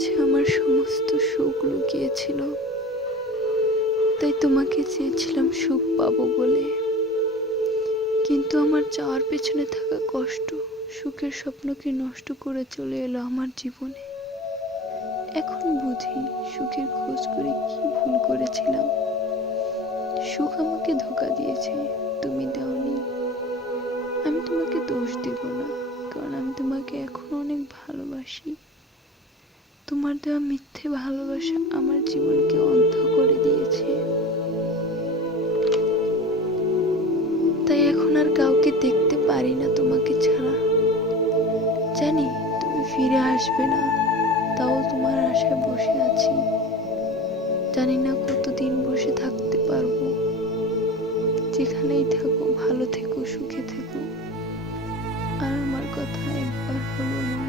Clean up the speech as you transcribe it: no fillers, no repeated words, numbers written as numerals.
মাঝে আমার সমস্ত সুখ লুকিয়েছিল, তাই তোমাকে চেয়েছিলাম সুখ পাবো বলে। কিন্তু আমার চাওয়ার পেছনে থাকা কষ্ট সুখের স্বপ্নকে নষ্ট করে চলে এলো আমার জীবনে। এখন বুঝি সুখের খোঁজ করে কি ভুল করেছিলাম। সুখ আমাকে ধোঁকা দিয়েছে, তুমি দাওনি। আমি তোমাকে দোষ দেব না, কারণ আমি তোমাকে এখন অনেক ভালোবাসি। তোমার দেওয়া মিথ্যে ভালোবাসা আমার জীবনকে অন্ধ করে দিয়েছে। তাই এখন আর কাউকে দেখতে পারি না তোমাকে ছাড়া। জানি তুমি ফিরে আসবে না, তাও তোমার আশায় বসে আছি। জানি না কতদিন বসে থাকতে পারবো। যেখানেই থাকো ভালো থেকো, সুখে থেকো। আর আমার কথা একবার হলো মনে